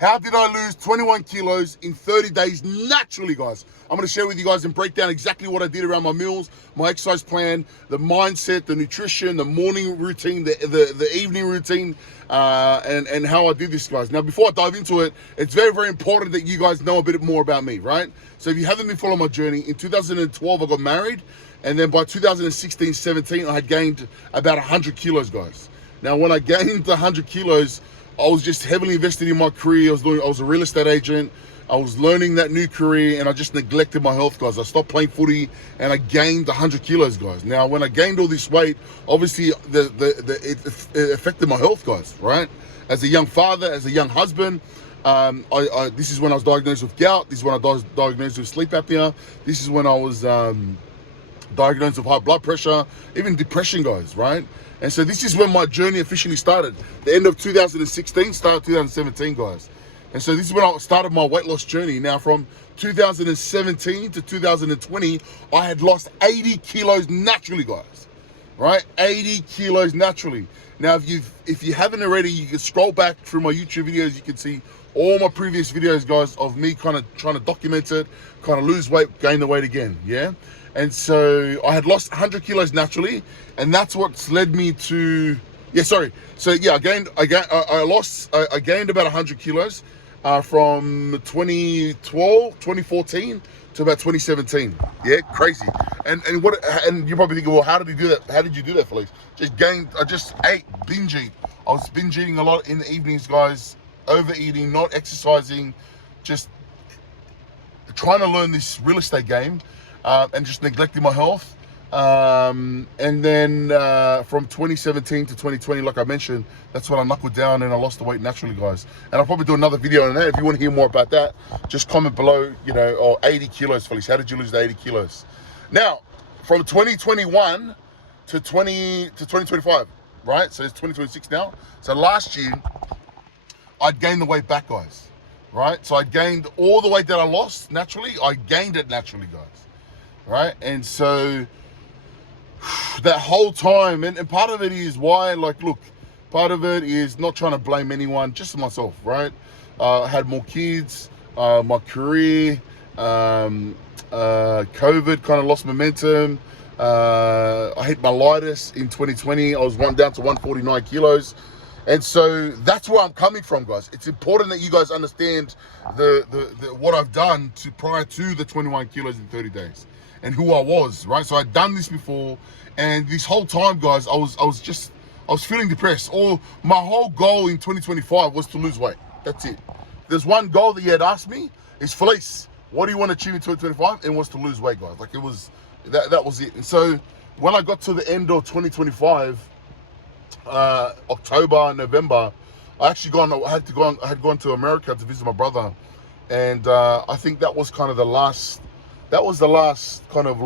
How did I lose 21 kilos in 30 days naturally, guys? I'm going to share with you guys and break down exactly what I did around my meals, my exercise plan, the mindset, the nutrition, the morning routine, the evening routine, and how I did this, guys. Now, before I dive into it, it's very, very important that you guys know a bit more about me, right? So if you haven't been following my journey, in 2012, I got married. And then by 2016, 17, I had gained about 100 kilos, guys. Now, when I gained the 100 kilos, I was just heavily invested in my career. I was a real estate agent. I was learning that new career, and I just neglected my health, guys. I stopped playing footy, and I gained 100 kilos, guys. Now, when I gained all this weight, obviously it affected my health, guys, right? As a young father, as a young husband, this is when I was diagnosed with gout. This is when I was diagnosed with sleep apnea. This is when I was diagnosed with high blood pressure, even depression, guys, right? And so this is when my journey officially started. The end of 2016, start of 2017, guys. And so this is when I started my weight loss journey. Now, from 2017 to 2020, I had lost 80 kilos naturally, guys, right? 80 kilos naturally. Now, if you haven't already, you can scroll back through my YouTube videos. You can see all my previous videos, guys, of me kind of trying to document it, kind of lose weight, gain the weight again, yeah? And so I had lost 100 kilos naturally, and that's what's led me to, I gained about 100 kilos from 2014 to about 2017. Yeah, crazy. And you're probably thinking, well, how did you do that? How did you do that, Felix? I just ate, binge eat. I was binge eating a lot in the evenings, guys, overeating, not exercising, just trying to learn this real estate game. And just neglecting my health. And then from 2017 to 2020, like I mentioned, that's when I knuckled down and I lost the weight naturally, guys. And I'll probably do another video on that. If you want to hear more about that, just comment below, 80 kilos, Felix. How did you lose the 80 kilos? Now, from 2021 to 2025, right? So it's 2026 now. So last year, I'd gained the weight back, guys, right? So I gained all the weight that I lost naturally. I gained it naturally, guys. Right, and so that whole time, and part of it is why, part of it is not trying to blame anyone, just myself, right? I had more kids, my career, COVID kind of lost momentum. I hit my lightest in 2020. I was down to 149 kilos. And so that's where I'm coming from, guys. It's important that you guys understand the what I've done prior to the 21 kilos in 30 days. And who I was, right? So I'd done this before, and this whole time, guys, I was feeling depressed. My whole goal in 2025 was to lose weight. That's it. There's one goal that you had asked me, is Felice, what do you want to achieve in 2025? And it was to lose weight, guys. Like, it was that was it. And so when I got to the end of 2025, October, November, I had gone to America to visit my brother, and I think that was kind of the last. That was the last kind of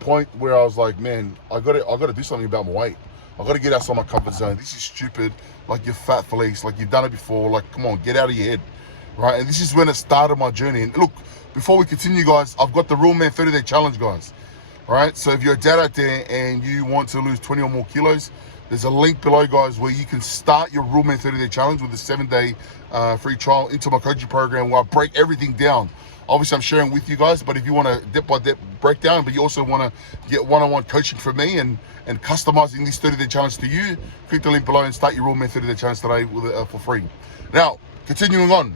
point where I was like, man, I gotta do something about my weight. I gotta get outside my comfort zone. This is stupid. Like, you're fat, Felice. Like, you've done it before. Like, come on, get out of your head, right? And this is when it started my journey. And look, before we continue, guys, I've got the Real Man 30-Day Challenge, guys. Right? So if you're a dad out there and you want to lose 20 or more kilos, there's a link below, guys, where you can start your Real Man 30-Day Challenge with a 7-day free trial into my coaching program, where I break everything down. Obviously, I'm sharing with you guys, but if you want a dip-by-dip breakdown, but you also want to get one-on-one coaching from me and customizing this 30-day challenge to you, click the link below and start your Real Man 30-Day Challenge today for free. Now, continuing on.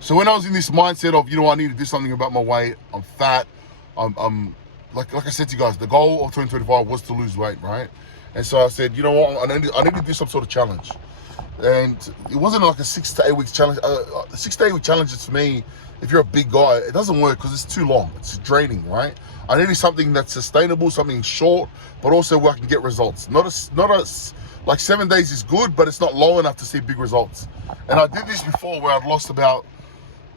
So when I was in this mindset of, I need to do something about my weight, I'm fat, I'm like I said to you guys, the goal of 2025 was to lose weight, right? And so I said, you know what, I need to do some sort of challenge. And it wasn't like a 6 to 8 week challenge. 6 to 8 week challenges for me, if you're a big guy, it doesn't work because it's too long. It's draining, right? I needed something that's sustainable, something short, but also where I can get results. Like 7 days is good, but it's not long enough to see big results. And I did this before where I'd lost about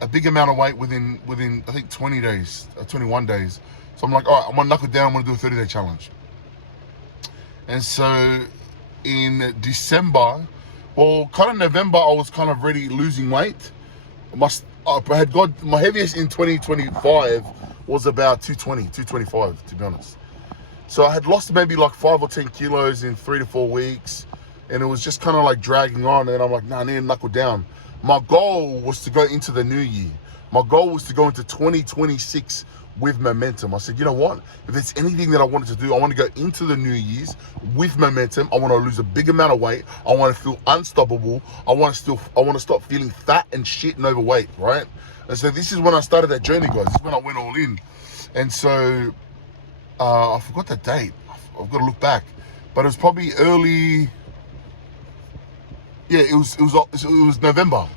a big amount of weight within I think 20 days, 21 days. So I'm like, all right, I'm gonna knuckle down, I'm gonna do a 30-day challenge. And so in December, kind of November, I was kind of already losing weight. I had got my heaviest in 2025 was about 220, 225, to be honest. So I had lost maybe like 5 or 10 kilos in 3 to 4 weeks. and it was just kind of like dragging on. And I'm like, nah, I need to knuckle down. My goal was to go into the new year. My goal was to go into 2026 with momentum. I said, you know what? If there's anything that I wanted to do, I want to go into the New Year's with momentum. I want to lose a big amount of weight. I want to feel unstoppable. I want to stop feeling fat and shit and overweight, right? And so this is when I started that journey, guys. This is when I went all in. And so I forgot the date. I've got to look back, but it was probably early. Yeah, it was November.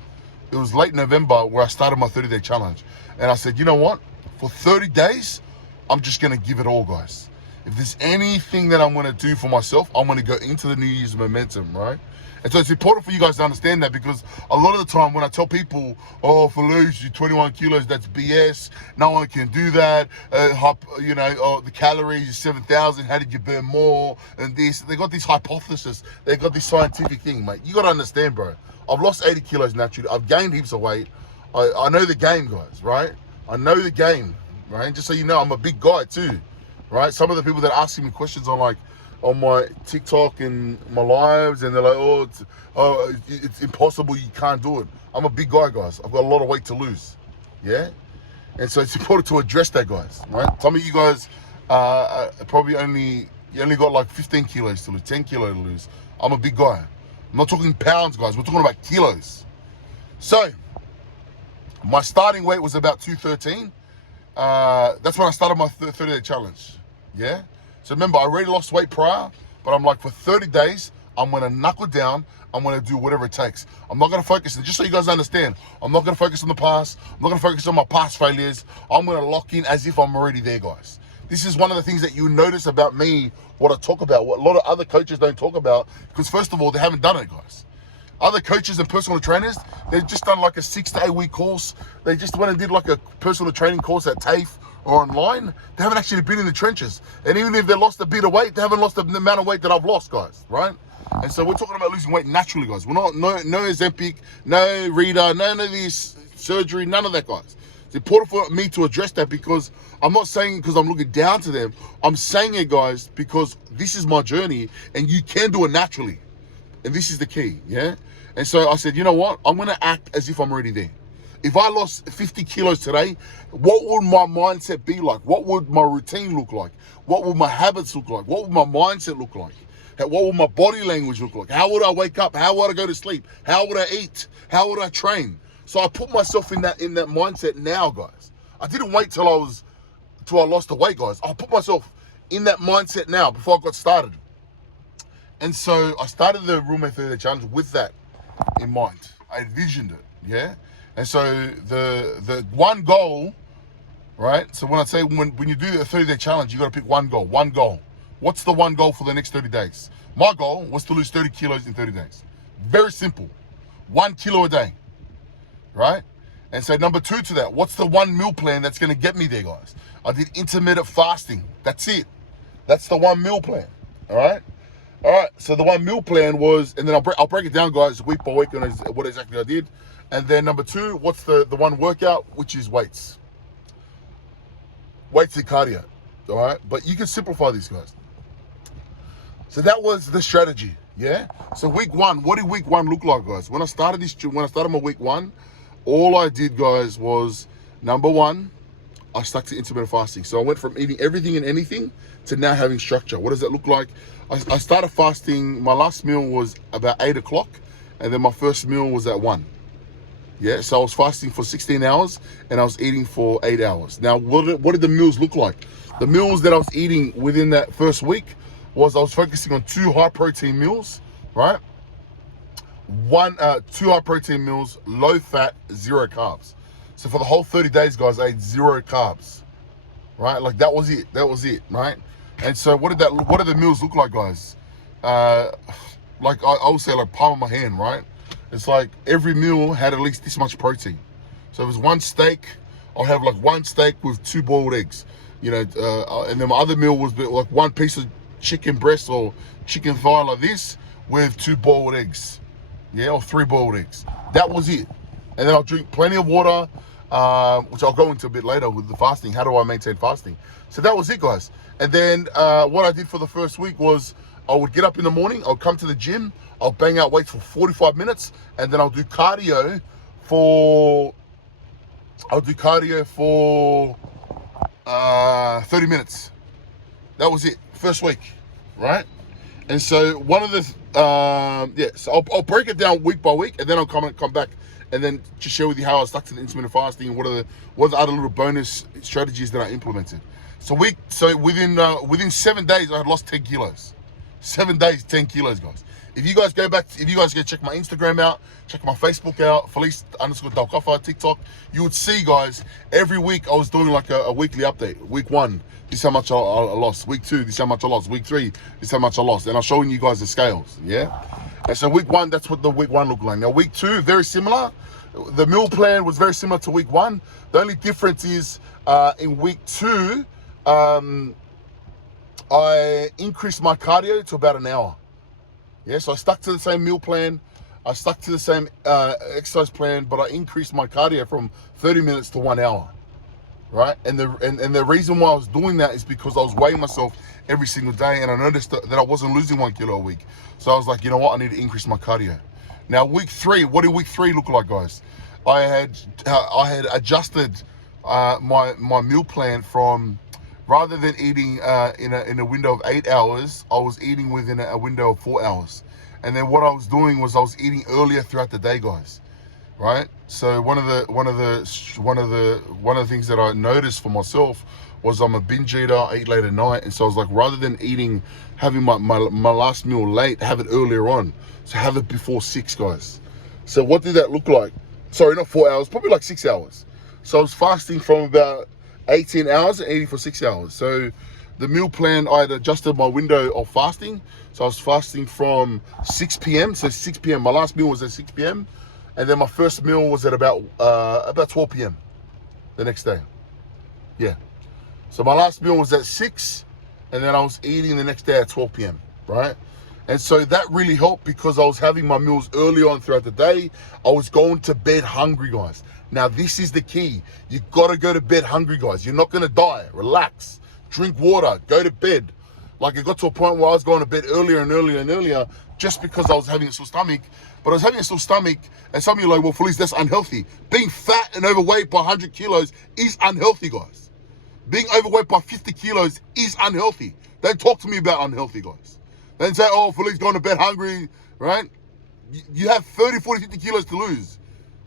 It was late November where I started my 30-day challenge. And I said, you know what? For 30 days, I'm just going to give it all, guys. If there's anything that I'm going to do for myself, I'm going to go into the New Year's momentum, right? And so it's important for you guys to understand that, because a lot of the time when I tell people, oh, for lose you 21 kilos, that's BS. No one can do that. The calories is 7,000. How did you burn more? And this, they got this hypothesis. They got this scientific thing, mate. You got to understand, bro. I've lost 80 kilos naturally. I've gained heaps of weight. I know the game, guys, right? I know the game, right? Just so you know, I'm a big guy too, right? Some of the people that are asking me questions on my TikTok and my lives, and they're like, it's impossible, you can't do it. I'm a big guy, guys. I've got a lot of weight to lose, yeah? And so it's important to address that, guys, right? Some of you guys probably you only got like 15 kilos to lose, 10 kilos to lose. I'm a big guy. I'm not talking pounds, guys. We're talking about kilos. So my starting weight was about 213. That's when I started my 30-day challenge, yeah? So remember, I already lost weight prior, but I'm like, for 30 days, I'm going to knuckle down. I'm going to do whatever it takes. I'm not going to focus, and just so you guys understand, I'm not going to focus on the past. I'm not going to focus on my past failures. I'm going to lock in as if I'm already there, guys. This is one of the things that you notice about me, what I talk about, what a lot of other coaches don't talk about, because first of all, they haven't done it, guys. Other coaches and personal trainers, they've just done like a 6 to 8 week course. They just went and did like a personal training course at TAFE or online. They haven't actually been in the trenches. And even if they lost a bit of weight, they haven't lost the amount of weight that I've lost, guys, right? And so we're talking about losing weight naturally, guys. We're not, no Ozempic, no Rita, none of this surgery, none of that, guys. It's important for me to address that, because I'm not saying because I'm looking down to them. I'm saying it, guys, because this is my journey and you can do it naturally. And this is the key, yeah? And so I said, you know what? I'm going to act as if I'm already there. If I lost 50 kilos today, what would my mindset be like? What would my routine look like? What would my habits look like? What would my mindset look like? What would my body language look like? How would I wake up? How would I go to sleep? How would I eat? How would I train? So I put myself in that mindset now, guys. I didn't wait till I lost the weight, guys. I put myself in that mindset now before I got started. And so I started the Real Man 30-Day Challenge with that in mind. I envisioned it, yeah? And so the one goal, right? So when I say when you do the 30-day challenge, you got to pick one goal. One goal. What's the one goal for the next 30 days? My goal was to lose 30 kilos in 30 days. Very simple. 1 kilo a day, right? And so number two to that, what's the one meal plan that's going to get me there, guys? I did intermittent fasting. That's it. That's the one meal plan, all right? All right, so the one meal plan was, and then I'll break it down, guys, week by week on what exactly I did. And then number two, what's the one workout, which is weights. Weights and cardio, all right? But you can simplify these, guys. So that was the strategy, yeah? So week one, what did week one look like, guys? When I started my week one, all I did, guys, was number one, I stuck to intermittent fasting. So I went from eating everything and anything to now having structure. What does that look like? I started fasting, my last meal was about 8 o'clock, and then my first meal was at 1. Yeah, so I was fasting for 16 hours, and I was eating for 8 hours. Now, what did the meals look like? The meals that I was eating within that first week was I was focusing on 2 high-protein meals, right? 2 high-protein meals, low-fat, 0 carbs. So for the whole 30 days, guys, I ate 0 carbs, right? Like that was it, right? And so what did the meals look like, guys? Like I would say, like palm of my hand, right? It's like every meal had at least this much protein. So if it was one steak, I'll have like 1 steak with 2 boiled eggs, you know, and then my other meal was like 1 piece of chicken breast or chicken thigh like this with 2 boiled eggs, yeah, or 3 boiled eggs. That was it. And then I'll drink plenty of water, which I'll go into a bit later with the fasting. How do I maintain fasting? So that was it, guys. And then what I did for the first week was I would get up in the morning, I'll come to the gym, I'll bang out weights for 45 minutes, and then I'll do cardio for 30 minutes. That was it, first week, right? And so one of the, so I'll break it down week by week, and then I'll come back and then just share with you how I stuck to the intermittent fasting and what are the other little bonus strategies that I implemented. So within 7 days, I had lost 10 kilos. 7 days, 10 kilos, guys. If you guys go check my Instagram out, check my Facebook out, Felice_Dalcofa, TikTok, you would see, guys, every week I was doing like a weekly update. Week 1, this is how much I lost. Week 2, this is how much I lost. Week 3, this is how much I lost. And I'm showing you guys the scales, yeah? And so week 1, that's what the week 1 looked like. Now week 2, very similar. The meal plan was very similar to week 1. The only difference is in week 2, I increased my cardio to about an hour. Yeah, so I stuck to the same meal plan, I stuck to the same exercise plan, but I increased my cardio from 30 minutes to 1 hour, right? And the reason why I was doing that is because I was weighing myself every single day, and I noticed that I wasn't losing 1 kilo a week. So I was like, you know what, I need to increase my cardio. Now week 3, what did week 3 look like, guys? I had adjusted my meal plan from, rather than eating in a window of 8 hours, I was eating within a window of 4 hours. And then what I was doing was I was eating earlier throughout the day, guys. Right? So one of the things that I noticed for myself was I'm a binge eater. I eat late at night, and so I was like, rather than having my last meal late, have it earlier on. So have it before 6, guys. So what did that look like? Sorry, not 4 hours, probably like 6 hours. So I was fasting from about 18 hours and eating for 6 hours. So the meal plan, I had adjusted my window of fasting. So I was fasting from 6 p.m. So 6 p.m. My last meal was at 6 p.m. And then my first meal was at about 12 p.m. the next day. Yeah. So my last meal was at 6, and then I was eating the next day at 12 p.m. Right? And so that really helped because I was having my meals early on throughout the day. I was going to bed hungry, guys. Now, this is the key. You got to go to bed hungry, guys. You're not going to die. Relax. Drink water. Go to bed. Like, it got to a point where I was going to bed earlier and earlier and earlier just because I was having a sore stomach. But I was having a sore stomach, and some of you are like, well, Felice, that's unhealthy. Being fat and overweight by 100 kilos is unhealthy, guys. Being overweight by 50 kilos is unhealthy. Don't talk to me about unhealthy, guys. Don't say, oh, Felice going to bed hungry, right? You have 30, 40, 50 kilos to lose.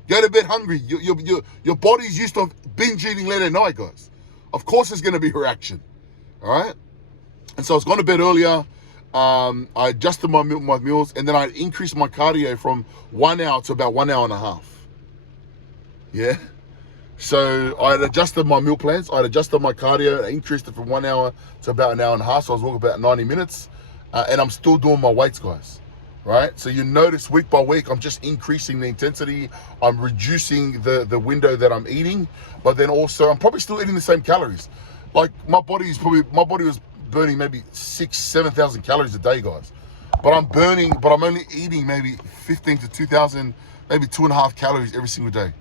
Go to bed hungry. Your body's used to binge eating late at night, guys. Of course there's going to be a reaction, all right? And so I was going to bed earlier. I adjusted my meals, and then I increased my cardio from 1 hour to about 1 hour and a half. Yeah? So I had adjusted my meal plans. I had adjusted my cardio. I increased it from 1 hour to about an hour and a half. So I was walking about 90 minutes. And I'm still doing my weights, guys. Right? So you notice week by week, I'm just increasing the intensity. I'm reducing the window that I'm eating. But then also, I'm probably still eating the same calories. Like, my body was burning maybe 6,000-7,000 calories a day, guys. But I'm only eating maybe 15 to 2,000, maybe 2.5 calories every single day.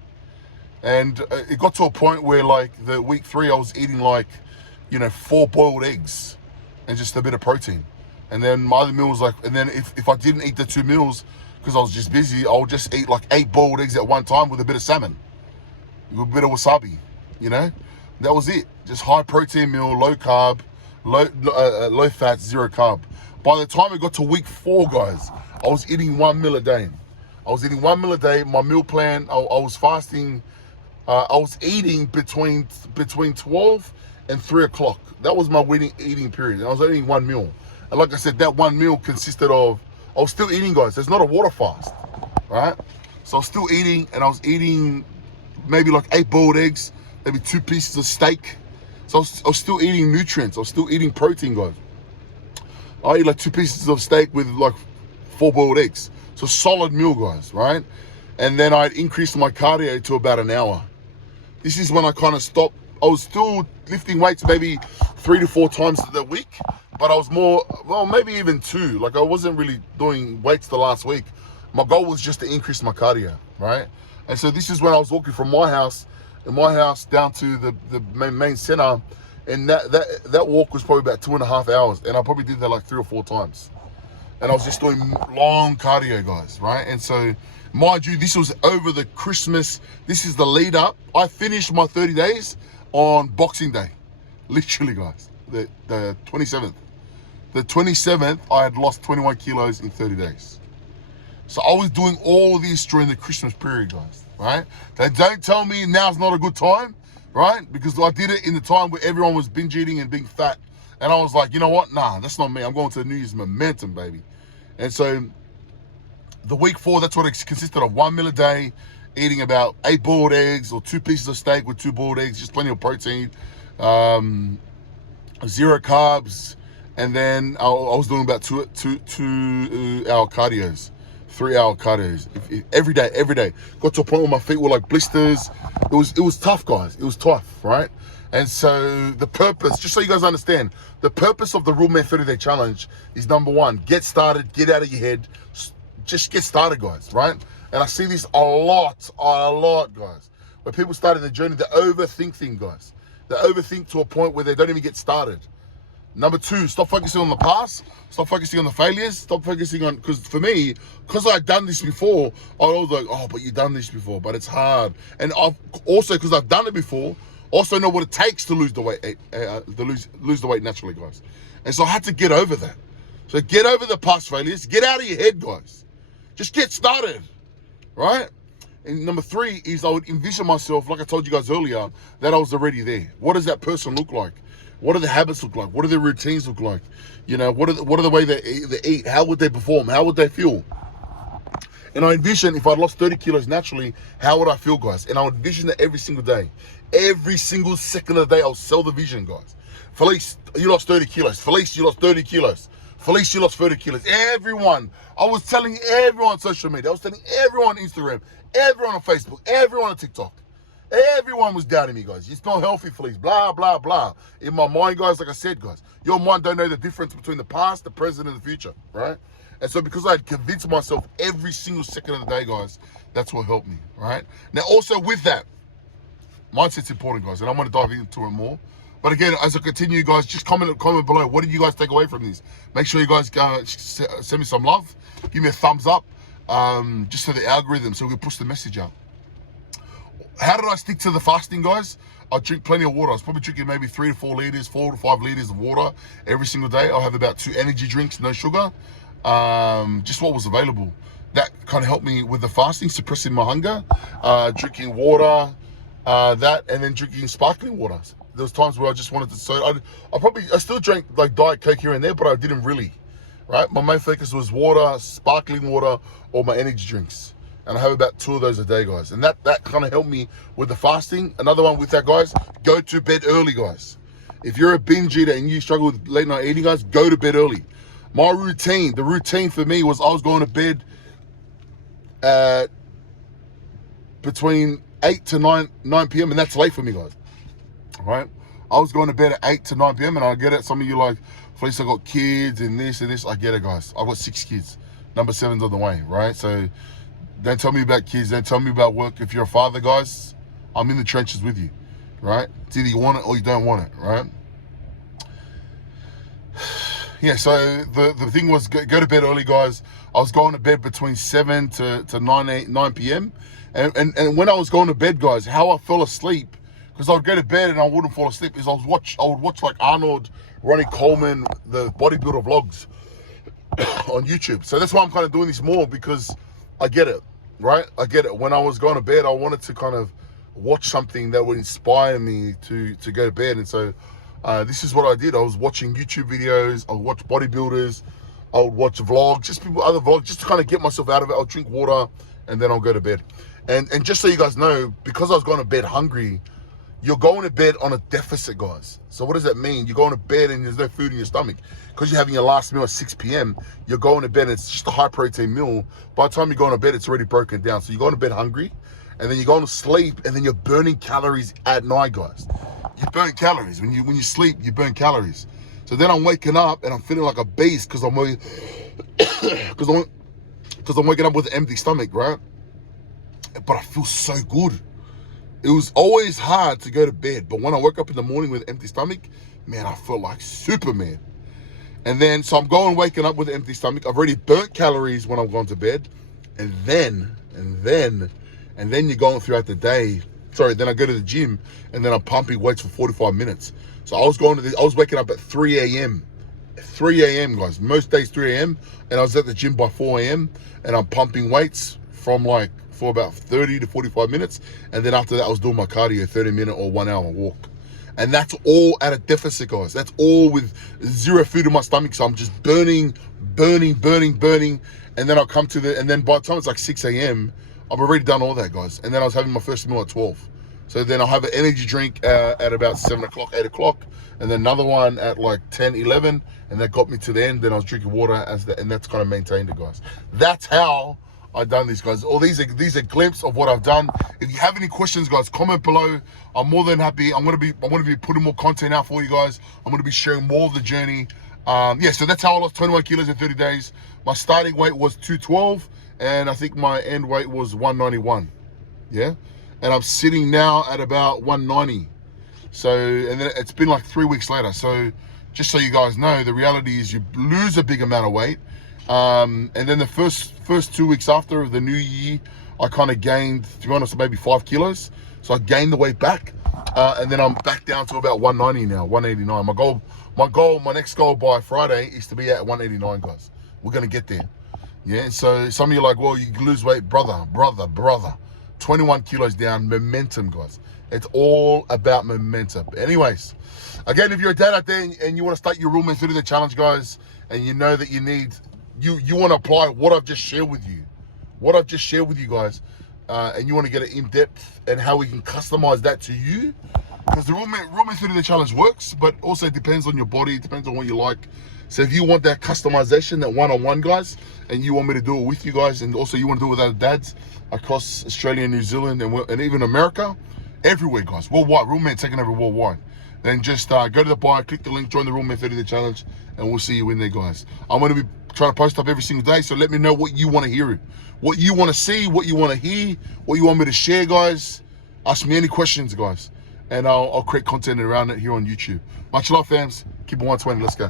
And it got to a point where, like, the week 3, I was eating, like, 4 boiled eggs and just a bit of protein. And then my other meal was like, and then if I didn't eat the 2 meals because I was just busy, I would just eat like 8 boiled eggs at one time with a bit of salmon, with a bit of wasabi, That was it. Just high protein meal, low carb, low fat, 0 carb. By the time it got to week 4, guys, I was eating 1 meal a day. My meal plan, I was fasting. I was eating between 12 and 3 o'clock. That was my eating period. I was eating 1 meal. And like I said, that 1 meal consisted of, I was still eating, guys. There's not a water fast, right? So I was still eating, and I was eating maybe like 8 boiled eggs, maybe 2 pieces of steak. So I was still eating nutrients. I was still eating protein, guys. I eat like 2 pieces of steak with like 4 boiled eggs. So solid meal, guys, right? And then I'd increased my cardio to about an hour. This is when I kind of stopped. I was still lifting weights maybe 3 to 4 times a week, but I was more, maybe even 2. Like, I wasn't really doing weights the last week. My goal was just to increase my cardio, right? And so this is when I was walking from my house down to the main center, and that walk was probably about 2.5 hours, and I probably did that like 3 or 4 times. and I was just doing long cardio, guys, right? And so, mind you, this was over the Christmas. This is the lead up. I finished my 30 days on Boxing Day, literally, guys, the 27th. The 27th, I had lost 21 kilos in 30 days. So I was doing all this during the Christmas period, guys, right? They don't tell me now's not a good time, right? Because I did it in the time where everyone was binge eating and being fat. And I was like, you know what? Nah, that's not me. I'm going to the New Year's momentum, baby. And so the week 4, that's what it consisted of. 1 meal a day, eating about 8 boiled eggs or 2 pieces of steak with 2 boiled eggs, just plenty of protein, 0 carbs. And then I was doing about 2 hour cardios, 3 hour cardios every day. Got to a point where my feet were like blisters. It was tough, guys. It was tough, right? And so the purpose, just so you guys understand, the purpose of the Real Man 30-Day Challenge is, number 1, get started, get out of your head, just get started, guys, right? And I see this a lot, guys. When people start in the journey, they overthink things, guys. They overthink to a point where they don't even get started. Number 2, stop focusing on the past, stop focusing on the failures, stop focusing on, because for me, because I've done this before, I was like, oh, but you've done this before, but it's hard. And I've also, because I've done it before, also know what it takes to lose the weight, lose the weight naturally, guys. And so I had to get over that. So get over the past failures, get out of your head, guys. Just get started, right? And number 3 is I would envision myself, like I told you guys earlier, that I was already there. What does that person look like? What do the habits look like? What do their routines look like? You know, what are the way they eat? How would they perform? How would they feel? And I envision if I lost 30 kilos naturally, how would I feel, guys? And I would envision that every single day. Every single second of the day, I'll sell the vision, guys. Felice, you lost 30 kilos. Felice, you lost 30 kilos. Felice, you lost 30 kilos. Everyone. I was telling everyone on social media. I was telling everyone on Instagram. Everyone on Facebook. Everyone on TikTok. Everyone was doubting me, guys. It's not healthy, Felice. Blah, blah, blah. In my mind, guys, like I said, guys, your mind don't know the difference between the past, the present, and the future, right? And so because I had convinced myself every single second of the day, guys, that's what helped me, right? Now, also with that, mindset's important, guys, and I'm going to dive into it more. But again, as I continue, guys, just comment below. What did you guys take away from this? Make sure you guys send me some love. Give me a thumbs up, just so the algorithm, so we can push the message out. How did I stick to the fasting, guys? I drink plenty of water. I was probably drinking maybe 3 to 4 liters, 4 to 5 liters of water every single day. I'll have about 2 energy drinks, no sugar, just what was available. That kind of helped me with the fasting, suppressing my hunger, drinking water, that, and then drinking sparkling water. There was times where I just wanted to soda. I still drank like Diet Coke here and there, but I didn't really, right? My main focus was water, sparkling water, or my energy drinks. And I have about 2 of those a day, guys. And that kind of helped me with the fasting. Another one with that, guys, go to bed early, guys. If you're a binge eater and you struggle with late night eating, guys, go to bed early. My routine, the routine for me was I was going to bed at between 8 to 9 p.m. And that's late for me, guys, right? I was going to bed at 8 to 9 p.m. And I get it. Some of you like, Felice, I got kids and this and this. I get it, guys. I've got 6 kids. Number 7's on the way, right? So don't tell me about kids. Don't tell me about work. If you're a father, guys, I'm in the trenches with you, right? It's either you want it or you don't want it, right? Yeah, so the thing was go to bed early, guys. I was going to bed between 7 to 9 p.m. And when I was going to bed, guys, how I fell asleep, because I would go to bed and I wouldn't fall asleep, is I would watch like Arnold, Ronnie Coleman, the bodybuilder vlogs on YouTube. So that's why I'm kind of doing this more, because I get it, right? I get it. When I was going to bed, I wanted to kind of watch something that would inspire me to go to bed. And so this is what I did. I was watching YouTube videos. I would watch bodybuilders. I would watch vlogs, just other vlogs, just to kind of get myself out of it. I'll drink water and then I'll go to bed. And just so you guys know, because I was going to bed hungry, you're going to bed on a deficit, guys. So what does that mean? You're going to bed and there's no food in your stomach. Because you're having your last meal at 6 p.m., you're going to bed and it's just a high protein meal. By the time you're going to bed, it's already broken down. So you're going to bed hungry, and then you're going to sleep, and then you're burning calories at night, guys. You burn calories. When you sleep, you burn calories. So then I'm waking up and I'm feeling like a beast because I'm waking up with an empty stomach, right? But I feel so good. It was always hard to go to bed, but when I woke up in the morning with an empty stomach, man, I felt like Superman. And then, so I'm waking up with an empty stomach. I've already burnt calories when I'm going to bed. And then you're going throughout the day. Sorry, then I go to the gym and then I'm pumping weights for 45 minutes. So I was waking up at 3 a.m. 3 a.m. guys, most days 3 a.m. And I was at the gym by 4 a.m. and I'm pumping weights for about 30 to 45 minutes. And then after that, I was doing my cardio, 30-minute or 1 hour walk. And that's all at a deficit, guys. That's all with zero food in my stomach. So I'm just burning. And then I'll come to and then by the time it's like 6 a.m., I've already done all that, guys. And then I was having my first meal at 12. So then I'll have an energy drink at about 7 o'clock, 8 o'clock. And then another one at like 10, 11. And that got me to the end. Then I was drinking water and that's kind of maintained it, guys. That's how I've done this, guys. All these are glimpses of what I've done. If you have any questions, guys, comment below. I'm more than happy. I'm gonna be putting more content out for you guys. I'm gonna be sharing more of the journey. Yeah, so that's how I lost 21 kilos in 30 days. My starting weight was 212, and I think my end weight was 191. Yeah, and I'm sitting now at about 190. So, and then it's been like 3 weeks later. So, just so you guys know, the reality is you lose a big amount of weight. And then the first 2 weeks after the new year, I kind of gained, to be honest, maybe 5 kilos. So I gained the weight back, and then I'm back down to about 190 now, 189. My next goal by Friday is to be at 189, guys. We're gonna get there. Yeah. So some of you are like, well, you can lose weight, brother. 21 kilos down, momentum, guys. It's all about momentum. Anyways, again, if you're a dad out there and you want to start your Real Men 30 Day challenge, guys, and you know that you need. You want to apply what I've just shared with you. Guys, and you want to get it in depth and how we can customize that to you. Because the Real Men 30 Day challenge works, but also it depends on your body, it depends on what you like. So if you want that customization, that one-on-one, guys, and you want me to do it with you guys, and also you want to do it with other dads across Australia and New Zealand and even America, everywhere, guys, worldwide, Real Men taking over worldwide. Then just go to the bio, click the link, join the Real Men 30 Day challenge, and we'll see you in there, guys. I'm going to be trying to post up every single day, so let me know what you want to hear, what you want to see, what you want to hear, what you want me to share, guys. Ask me any questions, guys, and I'll create content around it here on YouTube. Much love, fams. Keep it 120. Let's go.